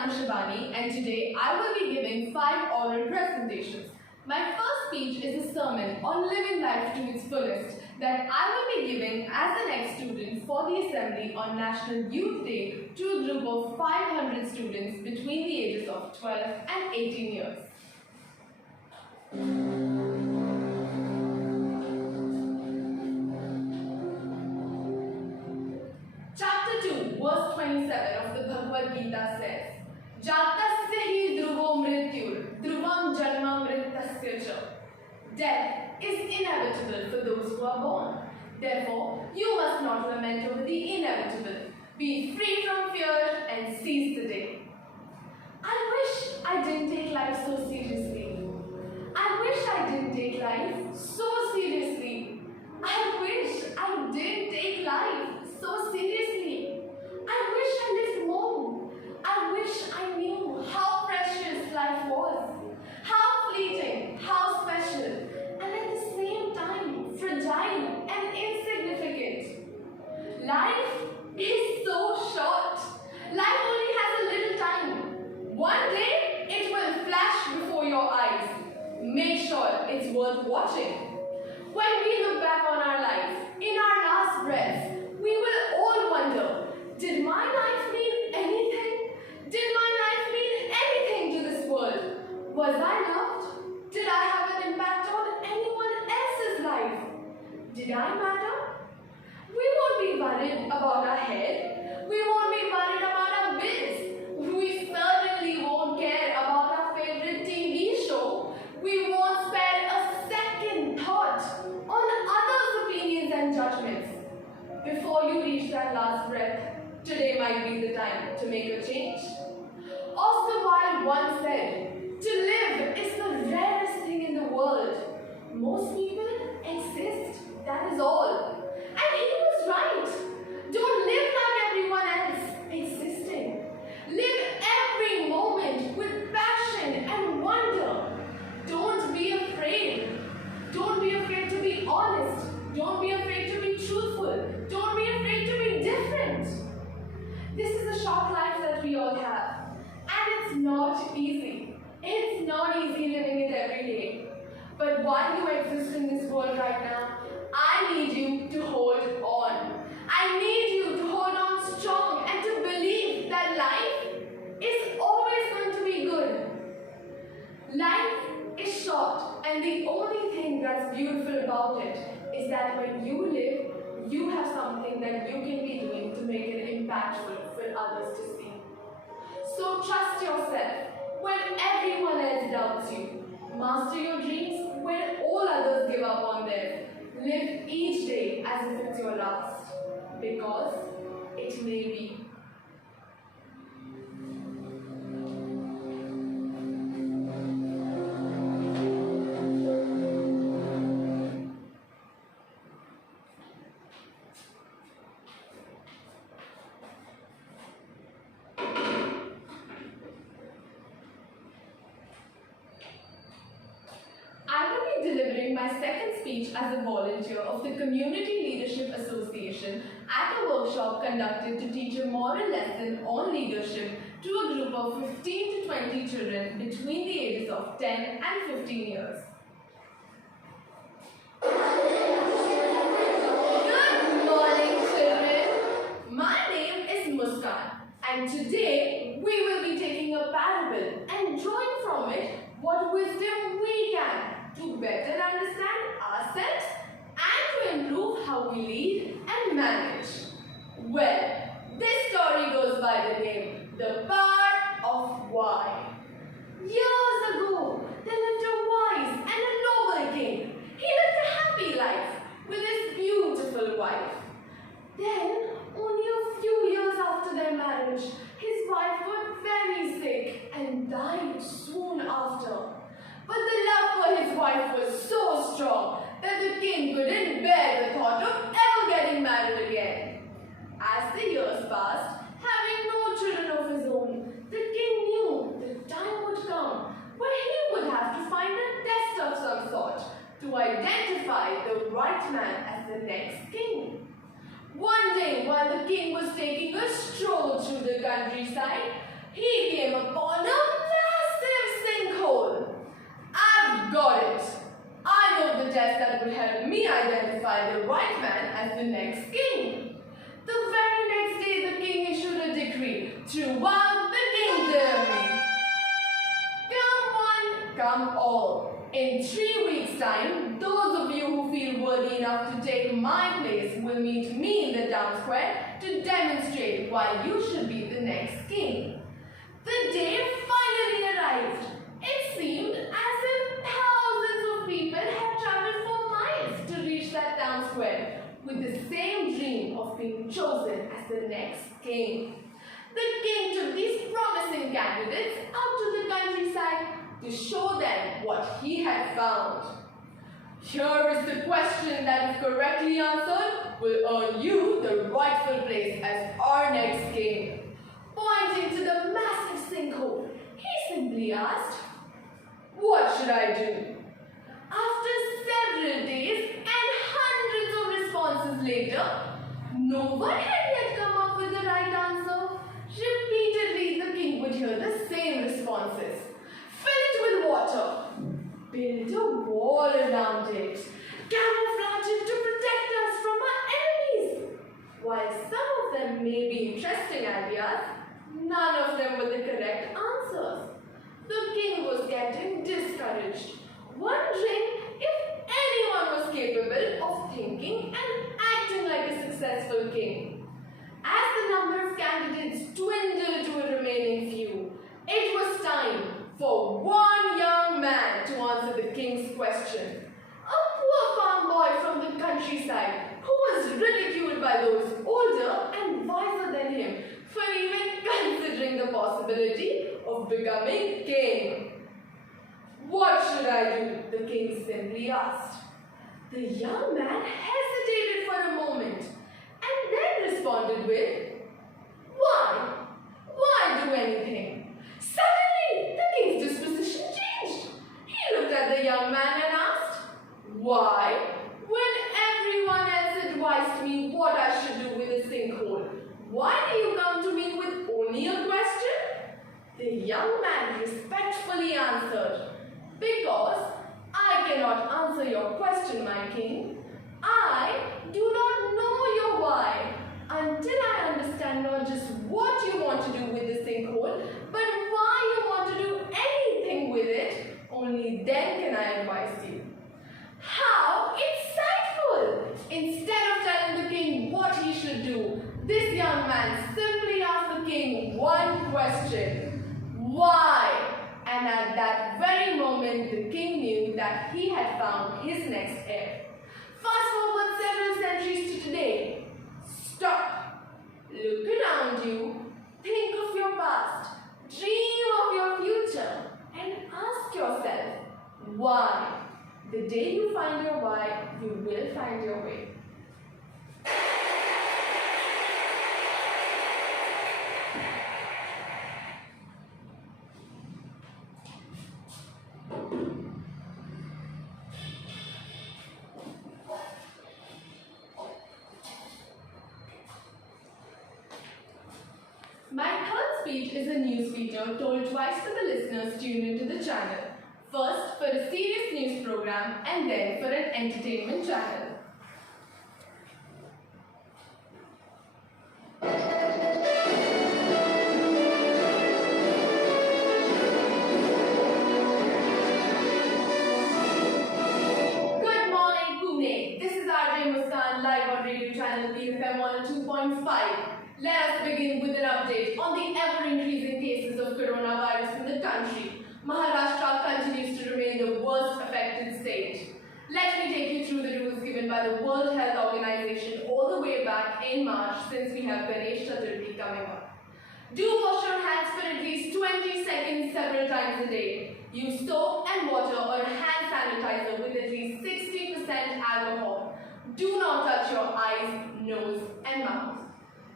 Muskaan Shivani, and today I will be giving 5 oral presentations. My first speech is a sermon on living life to its fullest that I will be giving as an ex-student for the Assembly on National Youth Day to a group of 500 students between the ages of 12 and 18 years. Chapter 2, verse 27 of the Bhagavad Gita says, Jatasya hi dhruvo mrityur, dhruvam janma mritasya cha. Death is inevitable for those who are born. Therefore, you must not lament over the inevitable. Be free from fear and seize the day. I wish I didn't take life so seriously. I wish I didn't take life so seriously. I wish I didn't take life so seriously. I wish I lived more. I wish I knew how precious life was, how fleeting, how special, and at the same time fragile and insignificant. Life is so short. Life only has a little time. One day it will flash before your eyes. Make sure it's worth watching. When we look back on our life, in our last breath, we will all wonder, did my life mean anything? Did my life mean anything to this world? Was I loved? Did I have an impact on anyone else's life? Did I matter? We won't be worried about our head. We won't be worried about our bills. We certainly won't care about our favorite TV show. We won't spare a second thought on others' opinions and judgments. Before you reach that last breath, today might be the time to make a change. Oscar Wilde once said, to live is the rarest thing in the world. Most people exist, that is all. And he was right. Don't live like everyone else, existing. Live every moment with passion and wonder. Don't be afraid. Don't be afraid to be honest. Don't be afraid to be truthful. Don't be afraid to be different. This is a short life that we all have. And it's not easy. It's not easy living it every day. But while you exist in this world right now, I need you to hold on. I need you to hold on strong and to believe that life is always going to be good. Life is short, and the only thing that's beautiful about it is that when you live, you have something that you can be doing to make it impactful for others to see. So trust yourself when everyone else doubts you. Master your dreams when all others give up on them. Live each day as if it's your last, because it may be. I will be delivering my second speech as a volunteer of the Community Leadership Association at a workshop conducted to teach a moral lesson on leadership to a group of 15 to 20 children between the ages of 10 and 15 years. Good morning, children. My name is Muskaan, and today we will be taking a parable and drawing from it what wisdom we can to better understand ourselves and to improve how we lead and manage. Well, this story goes by the name, The Power of Why. Years ago, there lived a wise and a noble king. He lived a happy life with his beautiful wife. Then, only a few years after their marriage, his wife got very sick and died soon after. But the love for his wife was so strong that the king couldn't bear the thought of ever getting married again. As the years passed, having no children of his own, the king knew the time would come when he would have to find a test of some sort to identify the right man as the next king. One day, while the king was taking a stroll through the countryside, he came upon a massive sinkhole. I've got it. I know the test that will help me identify the right man as the next king. The very next day, the king issued a decree throughout the kingdom. Come one, come all. In 3 weeks' time, those of you who feel worthy enough to take my place will meet me in the town square to demonstrate why you should be the next king. The day finally arrived. It seemed as if thousands of people had traveled for miles to reach that town square with the same dream of being chosen as the next king. The king took these promising candidates out to the countryside to show them what he had found. Here is the question that, if correctly answered, will earn you the rightful place as our next king. Pointing to the massive sinkhole, he simply asked, "What should I do?" After several days and hundreds of responses later, no one had yet come up with the right answer. Repeatedly, the king would hear the same responses. Fill it with water. Build a wall around it. Camouflage it to protect us from our enemies. While some of them may be interesting ideas, none of them were the correct answers. The king was getting discouraged, wondering if anyone was capable of thinking and acting like a successful king. As the number of candidates dwindled to a remaining few, it was time for one young man to answer the king's question. A poor farm boy from the countryside who was ridiculed by those older and wiser than him for even considering the possibility of becoming king. "What should I do?" the king simply asked. The young man hesitated for a moment and then responded with, "Why? Why do anything?" Suddenly, the king's disposition changed. He looked at the young man and asked, "Why? When everyone else advised me what I should do with a sinkhole, why do you come to me with only a question?" The young man respectfully answered, "Because I cannot answer your question, my king. I do not know your why. Until I understand not just what you want to do with the sinkhole, but why you want to do anything with it, only then can I advise you." How insightful! Instead of telling the king what he should do, this young man simply asked the king one question: "Why?" And at that very moment, the king knew that he had found his next heir. Fast forward several centuries to today. Stop. Look around you. Think of your past. Dream of your future. And ask yourself, why? The day you find your why, you will find your way. My third speech is a news feature told twice to the listeners tuned into the channel. First for a serious news program and then for an entertainment channel. Good morning, Pune. This is RJ Muskaan live on radio channel PFM 102.5. Let us begin with an update on the ever-increasing cases of coronavirus in the country. Maharashtra continues to remain the worst affected state. Let me take you through the rules given by the World Health Organization all the way back in March, since we have Ganesh Chaturthi coming up. Do wash your hands for at least 20 seconds several times a day. Use soap and water or hand sanitizer with at least 60% alcohol. Do not touch your eyes, nose and mouth.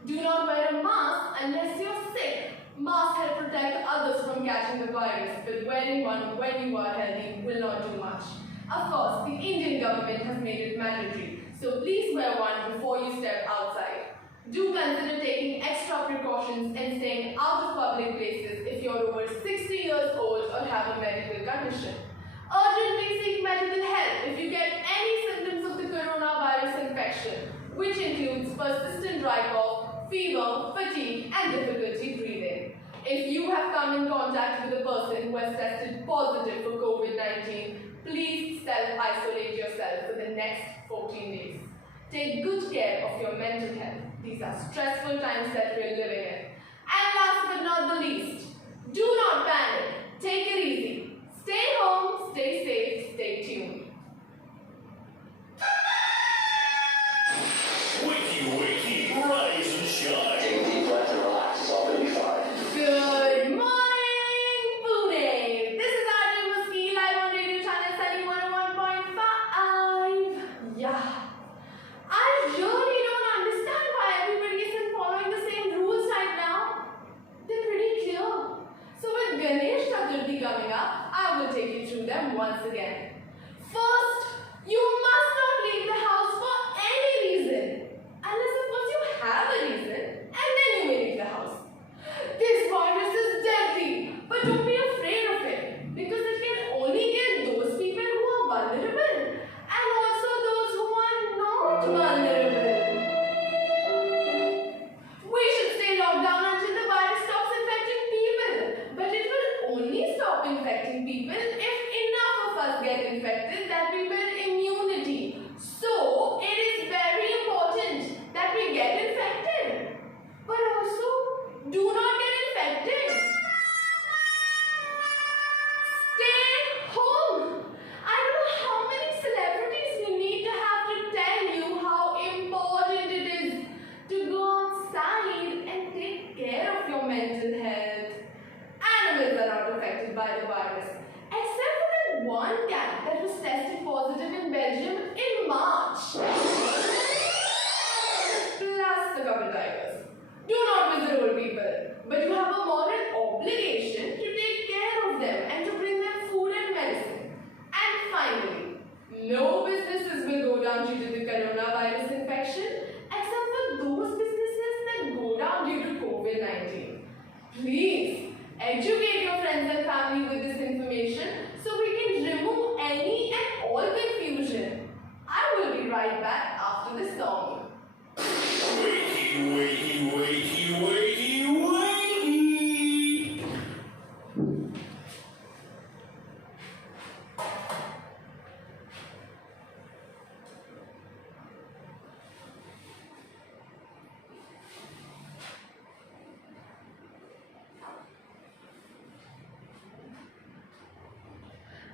Do not wear a mask unless you're sick. Masks help protect others from catching the virus, but wearing one when you are healthy will not do much. Of course, the Indian government has made it mandatory, so please wear one before you step outside. Do consider taking extra precautions and staying out of public public places if you're over 60 years old or have a medical condition. Urgently seek medical help if you get any symptoms of the coronavirus infection, which includes persistent dry cough, fever, fatigue, and difficulty breathing. If you have come in contact with a person who has tested positive for COVID-19, please self-isolate yourself for the next 14 days. Take good care of your mental health. These are stressful times that we're living in. And last but not the least, do not panic. Take it easy. Stay home, stay safe, stay tuned. Wakey, wakey, rise and shine. Take a deep breath and relax. It's all going to be fine. Good morning, Pune. This is RJ Muskaan live on radio channel Sunny 101.5. Yeah. I really don't understand why everybody isn't following the same rules right now. They're pretty clear. So with Ganesh Chaturthi coming up, I will take you through them once again. First, you must not leave the house for any reason. Unless of course you have a reason, and then you may leave the house. This virus is deadly, but don't be afraid of it, because it can only get those people who are vulnerable, and also those who are not vulnerable. We should stay locked down until the virus stops infecting people, but it will only stop infecting people if enough of us get infected that we build immunity. So, it is very important that we get infected, but also do not get infected. Stay home. I don't know how many celebrities we need to have to tell you how important it is to go outside and take care of your mental health. Animals are not affected by the virus, except for that one cat that was tested positive in Belgium in March. Plus the couple tigers. Do not visit old people, but you have a moral obligation to take care of them and to bring them food and medicine. And finally, no businesses will go down due to the coronavirus infection, except for those businesses that go down due to COVID-19. Please, educate your friends and family with this information so we can remove any and all confusion. I will be right back after this song. Wakey, wakey, wakey, wakey, wakey.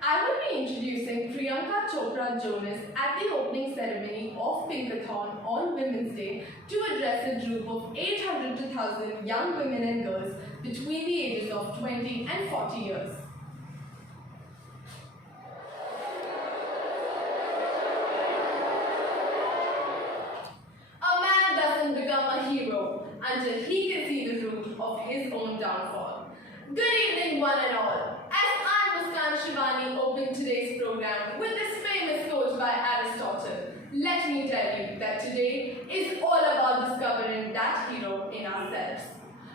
I will be introducing Priyanka Chopra Jonas at the opening ceremony of Pinkathon on Women's Day to address a group of 800 to 1,000 young women and girls between the ages of 20 and 40 years. A man doesn't become a hero until he can see the root of his own downfall. Good evening, one and all. As I, Muskaan Shivani, open today's program with this famous quote by Aristotle, let me tell you that today is all about discovering that hero in ourselves.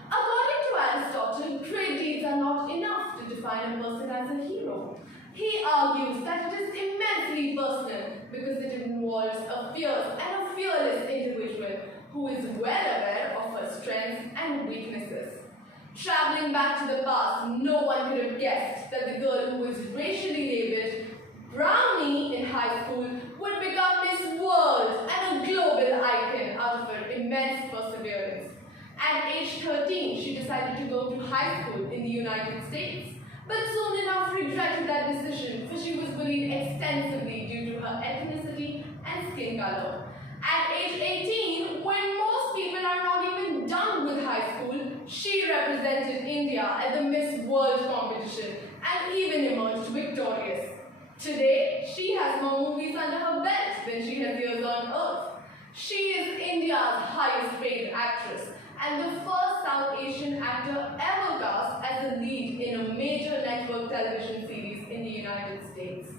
According to Aristotle, great deeds are not enough to define a person as a hero. He argues that it is immensely personal because it involves a fierce and a fearless individual who is well aware of her strengths and weaknesses. Traveling back to the past, no one could have guessed that the girl who was racially labeled Brownie in high school would become Miss World and a global icon out of her immense perseverance. At age 13, she decided to go to high school in the United States, but soon enough regretted that decision, for she was bullied extensively due to her ethnicity and skin color. At age 18, when most people are not even done with high school, she represented India at the Miss World competition and even emerged victorious. Today, she has more movies under her belt than she has years on earth. She is India's highest paid actress and the first South Asian actor ever cast as a lead in a major network television series in the United States.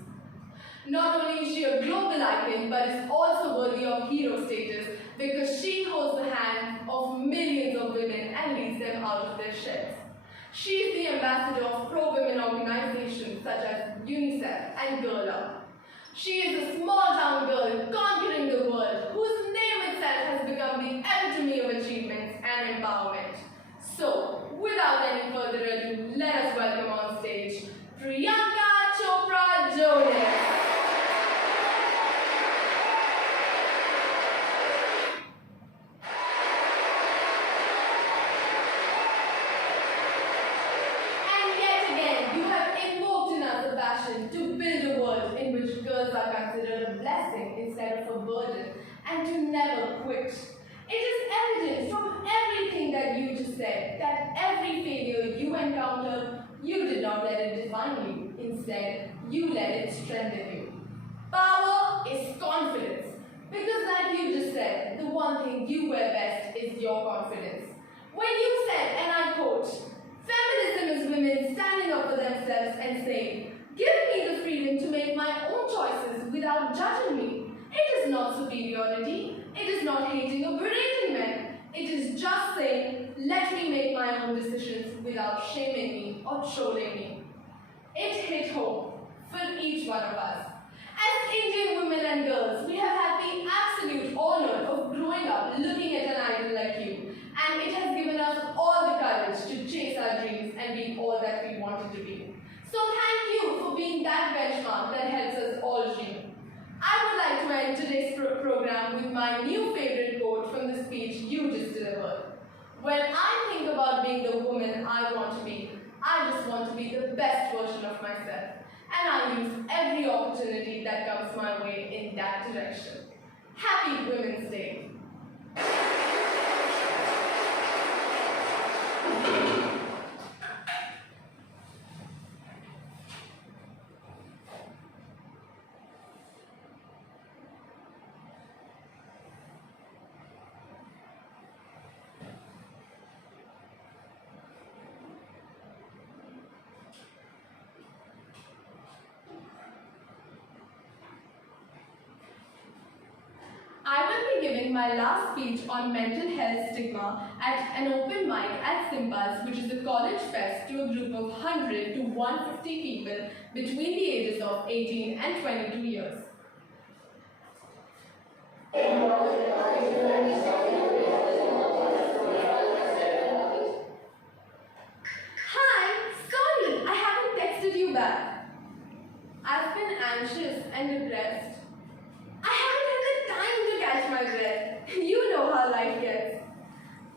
Not only is she a global icon, but is also worthy of hero status because she holds the hands of millions of women and leads them out of their shells. She is the ambassador of pro-women organizations such as UNICEF and Girl Up. She is a small-town girl conquering the world, whose name itself has become the epitome of achievements and empowerment. So, without any further ado, let us welcome on stage Priyanka Chopra Jonas. To build a world in which girls are considered a blessing instead of a burden, and to never quit. It is evident from everything that you just said that every failure you encounter, you did not let it define you. Instead, you let it strengthen you. Power is confidence. Because like you just said, the one thing you wear best is your confidence. When you said, and I quote, "Feminism is women standing up for themselves and saying, 'Give me the freedom to make my own choices without judging me.' It is not superiority. It is not hating or berating men. It is just saying, 'Let me make my own decisions without shaming me or trolling me.'" It hit home for each one of us. As Indian women and girls, we have had the absolute honor of growing up looking at an idol like you, and it has given us all the courage to chase our dreams and be all that we wanted to be. So thank you for being that benchmark that helps us all dream. I would like to end today's program with my new favorite quote from the speech you just delivered. When I think about being the woman I want to be, I just want to be the best version of myself. And I use every opportunity that comes my way in that direction. Happy Women's Day. I will be giving my last speech on mental health stigma at an open mic at Simba's, which is a college fest, to a group of 100 to 150 people between the ages of 18 and 22 years. Hi, sorry, I haven't texted you back. I've been anxious and depressed. I haven't had the time to catch my breath. You know how life gets.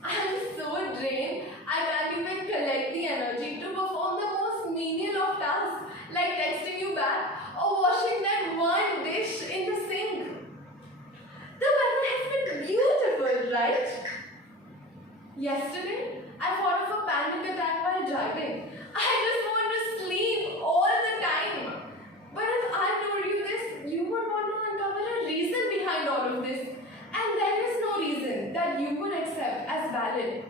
I'm so drained, I can't even collect the energy to perform the most menial of tasks, like texting you back or washing that one dish in the sink. The weather has been beautiful, right? Yesterday, I fought off a panic attack while driving. I just want to sleep all the time. But if I told you this, you would want to uncover a reason behind all of this. And there is no reason that you would accept as valid.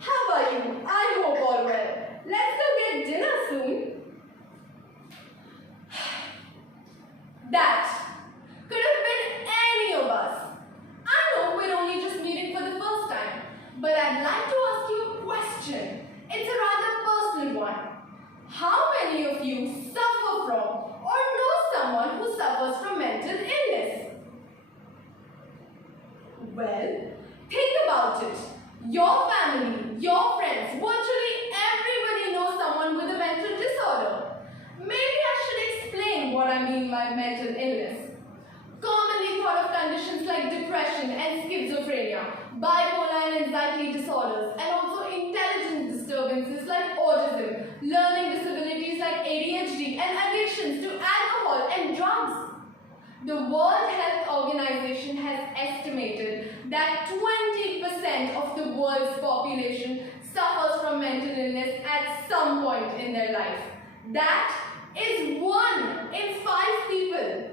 How are you? I hope all well. Let's go get dinner soon. That could have been any of us. I know we're only just meeting for the first time, but I'd like to ask you a question. It's a rather personal one. How many of you suffer from or know someone who suffers from mental illness? Well, think about it. Your family, your friends, virtually everybody knows someone with a mental disorder. Maybe I should explain what I mean by mental illness. Commonly thought of conditions like depression and schizophrenia, bipolar and anxiety disorders, and also intelligence disturbances like autism, learning disabilities like ADHD, and addictions to alcohol and drugs. The World Health Organization has estimated that 20% of the world's population suffers from mental illness at some point in their life. That is 1 in 5 people.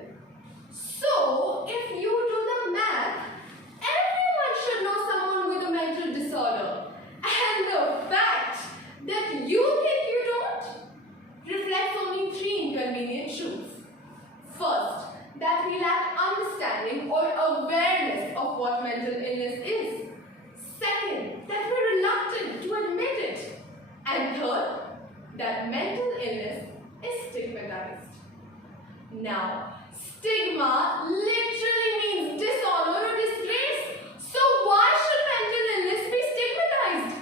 So, if you do the math, everyone should know someone with a mental disorder. And the fact that you think you don't reflects only 3 inconvenient truths. First, that we lack understanding or awareness of what mental illness is. Second, that we're reluctant to admit it. that mental illness is stigmatized. Now, stigma literally means dishonor or disgrace. So why should mental illness be stigmatized?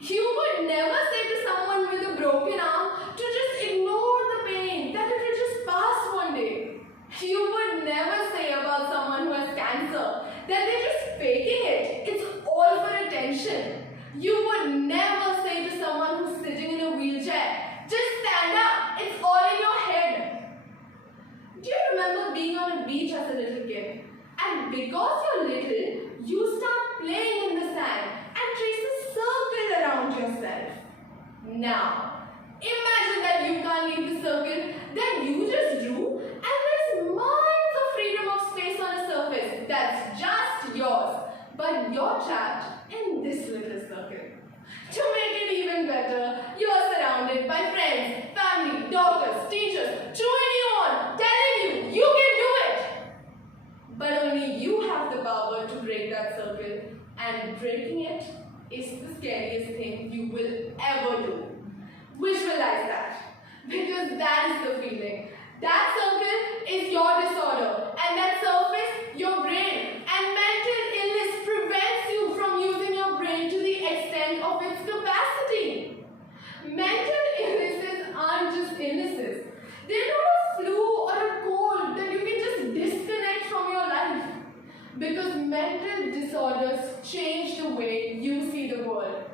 You would never say to someone with a broken arm to just ignore the pain, that it will just pass one day. You would never say about someone who has cancer that they're just faking it. It's all for attention. You would never say to someone who's sitting in a wheelchair, just stand up, it's all in your head. Do you remember being on a beach as a little kid? And because you're little, you start playing in the sand and trace a circle around yourself. Now, imagine that you can't leave the circle that you just drew, and there's miles of freedom of space on a surface that's just yours, but you're trapped in this little circle. To make it even better, you're surrounded by friends, family, doctors, teachers, cheering you on, telling you can do it. But only you have the power to break that circle, and breaking it is the scariest thing you will ever do. Visualize that, because that is the feeling. That circle is your disorder, and that surface, your brain. And mental illness prevents you from using your brain to the extent of its capacity. Mental illnesses aren't just illnesses. They're not a flu or a cold that you can just disconnect from your life. Because mental disorders change the way you see the world.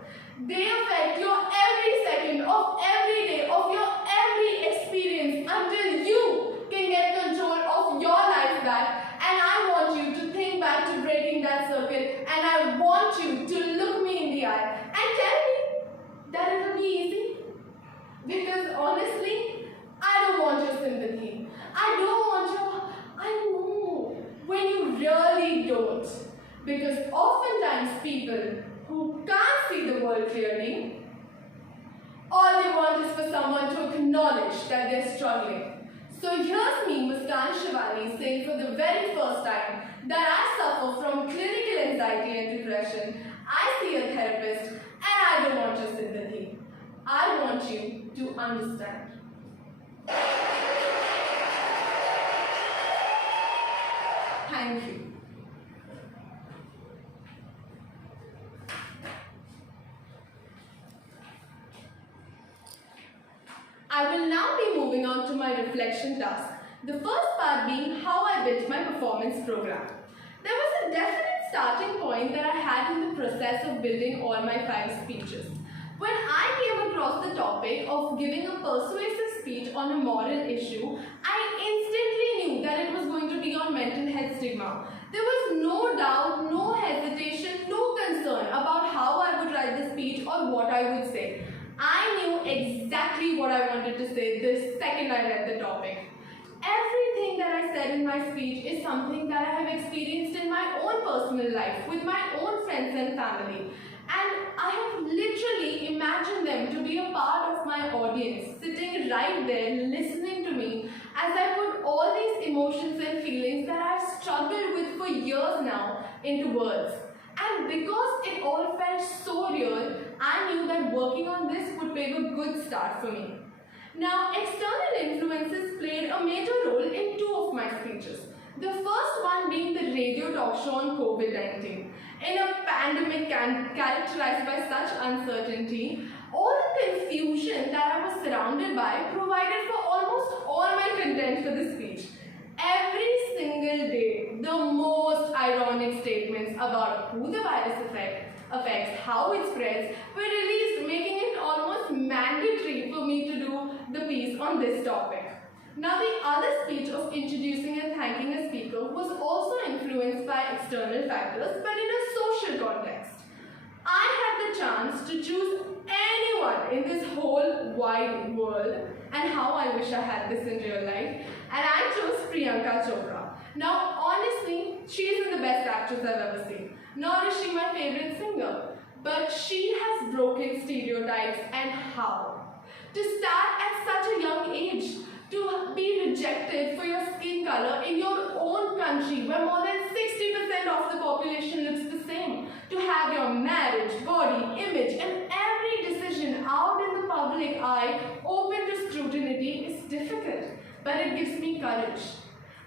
They affect your every second of every day, of your every experience, until you can get control of your life back. And I want you to think back to breaking that circle, and I want you to look me in the eye and tell me that it will be easy. Because honestly, I don't want your sympathy. I don't want your, I know when you really don't. Because oftentimes people who can't see the world clearly, all they want is for someone to acknowledge that they're struggling. So here's me, Muskaan Shivani, saying for the very first time that I suffer from clinical anxiety and depression. I see a therapist, and I don't want your sympathy. I want you to understand. Thank you. I will now be moving on to my reflection task. The first part being how I built my performance program. There was a definite starting point that I had in the process of building all my 5 speeches. When I came across the topic of giving a persuasive speech on a moral issue, I instantly knew that it was going to be on mental health stigma. There was no doubt, no hesitation, no concern about how I would write the speech or what I would say. I knew exactly what I wanted to say the second I read the topic. Everything that I said in my speech is something that I have experienced in my own personal life, with my own friends and family. And I have literally imagined them to be a part of my audience, sitting right there, listening to me as I put all these emotions and feelings that I've struggled with for years now into words. And because it all felt so real, I knew that working on this would make a good start for me. Now, external influences played a major role in 2 of my speeches. The first one being the radio talk show on COVID-19. In a pandemic characterized by such uncertainty, all the confusion that I was surrounded by provided for almost all my content for the speech. Every single day, the most ironic statements about who the virus affects, how it spreads, were released, making it almost mandatory for me to do the piece on this topic. Now, the other speech of introducing and thanking a speaker was also influenced by external factors, but in a social context. I had the chance to choose anyone in this whole wide world, and how I wish I had this in real life, and I chose Priyanka Chopra. Now, honestly, she isn't the best actress I've ever seen, nor is she my favorite singer, but she has broken stereotypes. And how? To start at such a young age, to be rejected for your skin color in your own country where more than 60% of the population looks the same, to have your marriage, body, image and every decision out in the public eye open to scrutiny is difficult, but it gives me courage.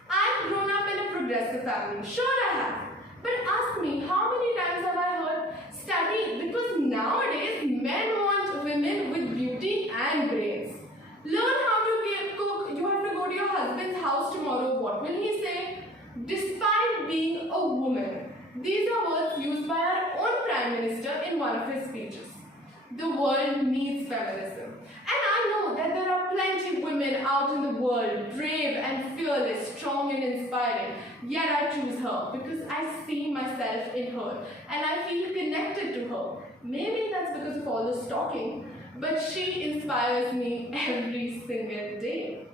I've grown up in a progressive family, sure I have. But ask me, how many times have I heard study? Because nowadays men want women with beauty and brains. Learn how to cook. You have to go to your husband's house tomorrow. What will he say? Despite being a woman, these are words used by our own Prime Minister in one of his speeches. The world needs feminism. And I know that there are plenty of women out in the world, brave and fearless, strong and inspiring. Yet I choose her because I see myself in her and I feel connected to her. Maybe that's because of all the stalking, but she inspires me every single day.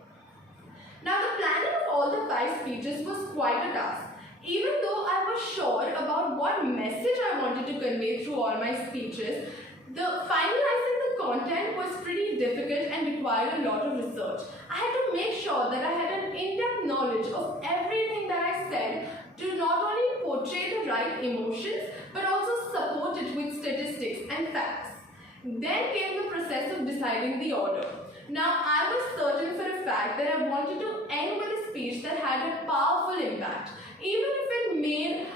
Now, the planning of all the 5 speeches was quite a task. Even though I was sure about what message I wanted to convey through all my speeches, finalizing the content was pretty difficult and required a lot of research. I had to make sure that I had an in-depth knowledge of everything that I said to not only portray the right emotions, but also support it with statistics and facts. Then came the process of deciding the order. Now, I was certain for a fact that I wanted to end with a speech that had a powerful impact, even if it made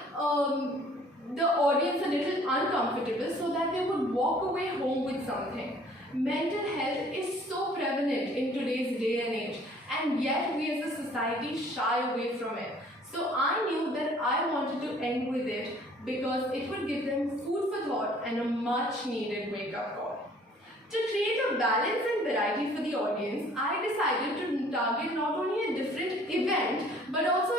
the audience a little uncomfortable, so that they would walk away home with something. Mental health is so prevalent in today's day and age, and yet we as a society shy away from it. So I knew that I wanted to end with it because it would give them food for thought and a much needed wake-up call. To create a balance and variety for the audience, I decided to target not only a different event, but also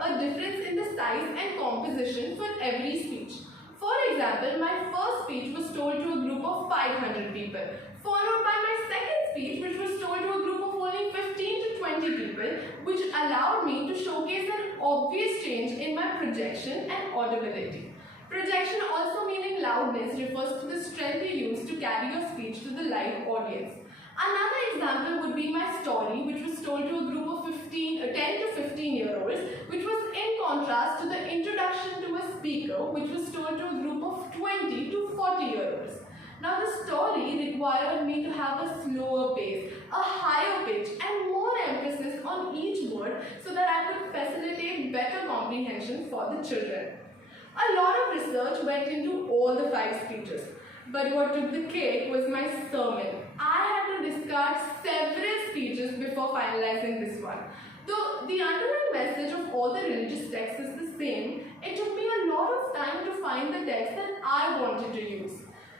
a difference in the size and composition for every speech. For example, my first speech was told to a group of 500 people, followed by my second speech, which was told to a group of only 15 to 20 people, which allowed me to showcase an obvious change in my projection and audibility. Projection, also meaning loudness, refers to the strength you use to carry your speech to the live audience. Another example would be my story, which was told to a group of 10 to 15-year-olds, which was in contrast to the introduction to a speaker, which was told to a group of 20 to 40-year-olds. Now, the story required me to have a slower pace, a higher pitch, and more emphasis on each word so that I could facilitate better comprehension for the children. A lot of research went into all the 5 speeches, but what took the cake was my sermon. I had to discard several speeches before finalizing this one. Though the underlying message of all the religious texts is the same, it took me a lot of time to find the text that I wanted to use.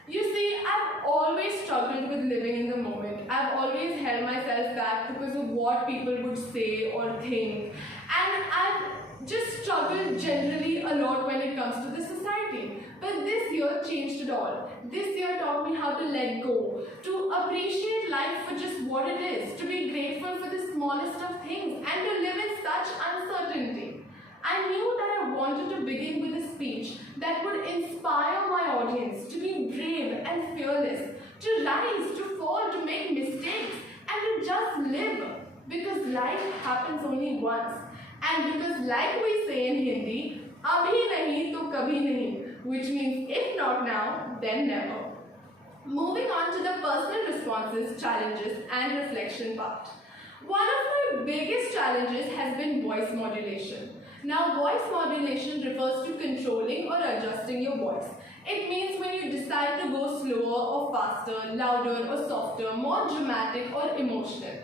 You see, I've always struggled with living in the moment. I've always held myself back because of what people would say or think. And I've just struggled generally a lot when it comes to the society. But this year changed it all. This year taught me how to let go, to appreciate life for just what it is, to be grateful for the smallest of things, and to live in such uncertainty. I knew that I wanted to begin with a speech that would inspire my audience to be brave and fearless, to rise, to fall, to make mistakes, and to just live. Because life happens only once. And because, like we say in Hindi, abhi nahi to kabhi nahi, which means if not now, then never. Moving on to the personal responses, challenges, and reflection part. One of my biggest challenges has been voice modulation. Now, voice modulation refers to controlling or adjusting your voice. It means when you decide to go slower or faster, louder or softer, more dramatic or emotional.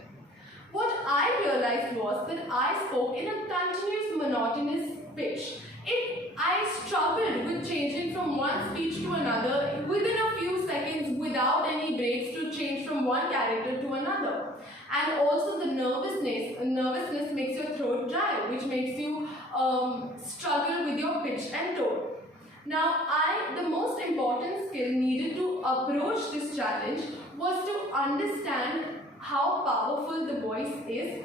What I realized was that I spoke in a continuous monotonous pitch. I struggled with changing from one speech to another within a few seconds without any breaks to change from one character to another. And also the nervousness makes your throat dry, which makes you struggle with your pitch and tone. Now, the most important skill needed to approach this challenge was to understand how powerful the voice is,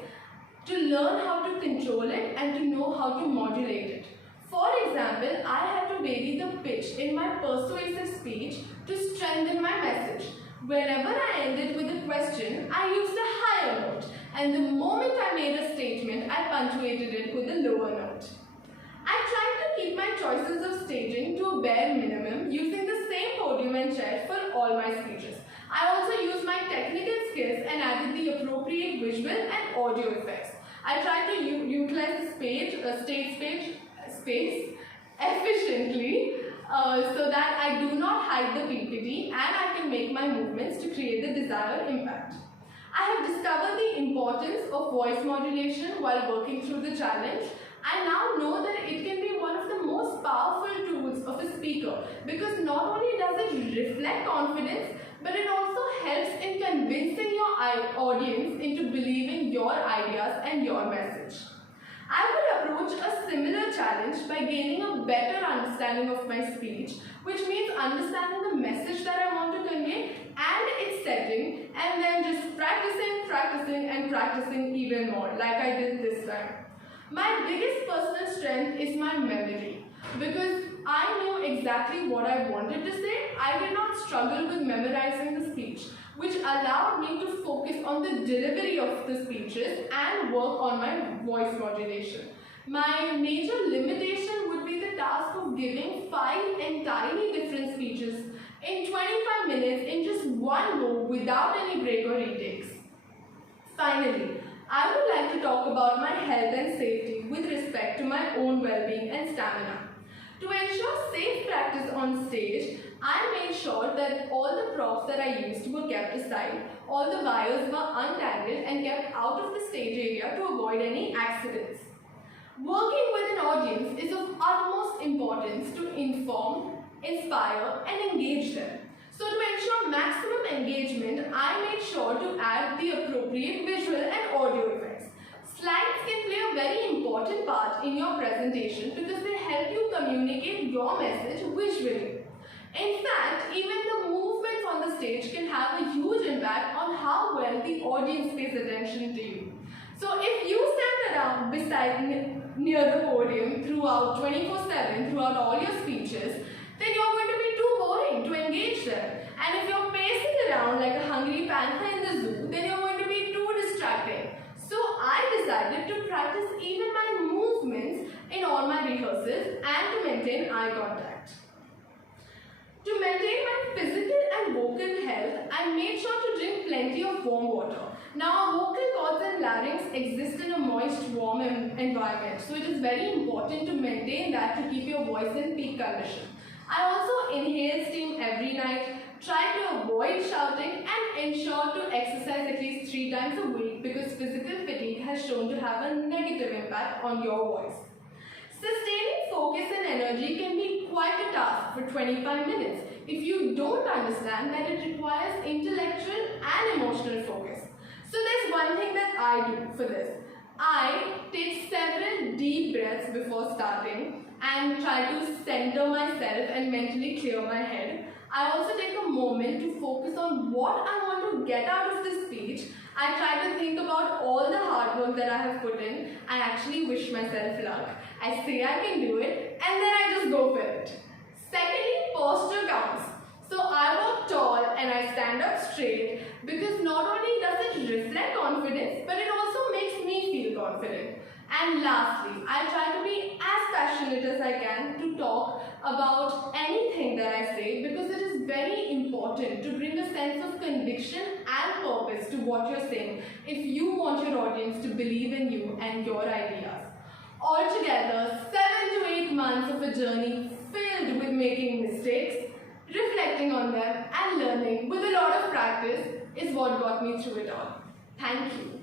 to learn how to control it, and to know how to modulate it. For example, I had to vary the pitch in my persuasive speech to strengthen my message. Whenever I ended with a question, I used a higher note, and the moment I made a statement, I punctuated it with a lower note. I tried to keep my choices of staging to a bare minimum, using the same podium and chair for all my speeches. I also used my technical skills and added the appropriate visual and audio effects. I tried to utilize the stage space efficiently so that I do not hide the PPT and I can make my movements to create the desired impact. I have discovered the importance of voice modulation while working through the challenge. I now know that it can be one of the most powerful tools of a speaker because not only does it reflect confidence, but it also helps in convincing your audience into believing your ideas and your message. I would approach a similar challenge by gaining a better understanding of my speech, which means understanding the message that I want to convey and its setting, and then just practicing even more, like I did this time. My biggest personal strength is my memory, because I knew exactly what I wanted to say. I did not struggle with memorizing the speech, which allowed me to focus on the delivery of the speeches and work on my voice modulation. My major limitation would be the task of giving 5 entirely different speeches in 25 minutes in just one go without any break or retakes. Finally, I would like to talk about my health and safety with respect to my own well-being and stamina. To ensure safe practice on stage, I made sure that all the props that I used were kept aside, all the wires were untangled and kept out of the stage area to avoid any accidents. Working with an audience is of utmost importance to inform, inspire, and engage them. So to ensure maximum engagement, I made sure to add the appropriate visual and audio effects. Slides can play a very important part in your presentation because they help you communicate your message visually. In fact, even the movements on the stage can have a huge impact on how well the audience pays attention to you. So if you stand around near the podium throughout 24/7 throughout all your speeches, then you're going to be too boring to engage them. And if you're pacing around like a hungry panther in the zoo, then you're going to be too distracting. So I decided to practice even my movements in all my rehearsals and to maintain eye contact. To maintain my physical and vocal health, I made sure to drink plenty of warm water. Now, our vocal cords and larynx exist in a moist, warm environment, so it is very important to maintain that to keep your voice in peak condition. I also inhale steam every night, try to avoid shouting, and ensure to exercise at least 3 times a week because physical fatigue has shown to have a negative impact on your voice. Sustaining focus and energy can be quite a task for 25 minutes if you don't understand that it requires intellectual and emotional focus. So there's one thing that I do for this. I take several deep breaths before starting and try to center myself and mentally clear my head. I also take a moment to focus on what I want to get out of this speech. I try to think about all the hard work that I have put in. I actually wish myself luck. I say I can do it and then I just go for it. Secondly, posture counts. So I walk tall and I stand up straight because not only does it reflect confidence, but it also makes me feel confident. And lastly, I try to be as passionate as I can to talk about anything that I say because it is very important to bring a sense of conviction and purpose to what you're saying if you want your audience to believe in you and your ideas. Altogether, 7 to 8 months of a journey filled with making mistakes, reflecting on them and learning with a lot of practice is what got me through it all. Thank you.